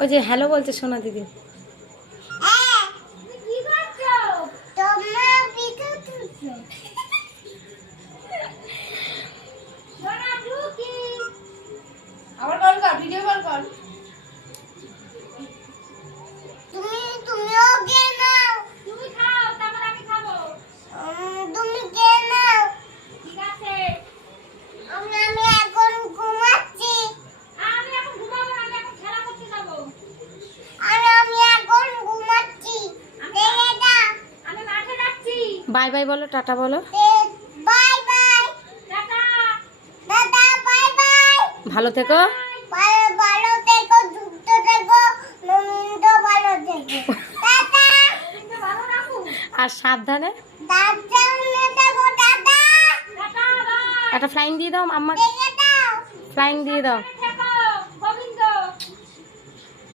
ওই যে হ্যালো বলছে সোনা দিদি। আবার কল কর, ভিডিও কল কর। তুমিও কে নাও, তুমি খাও, তারপর আমি খাবো। তুমি কে নাও। ঠিক আছে, আমি এখন ঘুমাচ্ছি। আমি এখন ঘুমাবো না, আমি এখন খেলা করতে যাবো। আমি এখন ঘুমাচ্ছি। আমি মাঠে যাচ্ছি। বাই বাই বলো, টাটা বলো। Bye bye, tata. Tata, bye bye. ভালো থেকো। ভালো থেকো, যুক্ত থেকো, মনটা ভালো থেকো। টাটা। তুমি ভালো রাখো। আর সাবধানে সাবধানে থেকো, টাটা। Tata, bye. একটা ফ্লাইং দিয়ে দাও আম্মা, দেখে দাও। ফ্লাইং দিয়ে দাও।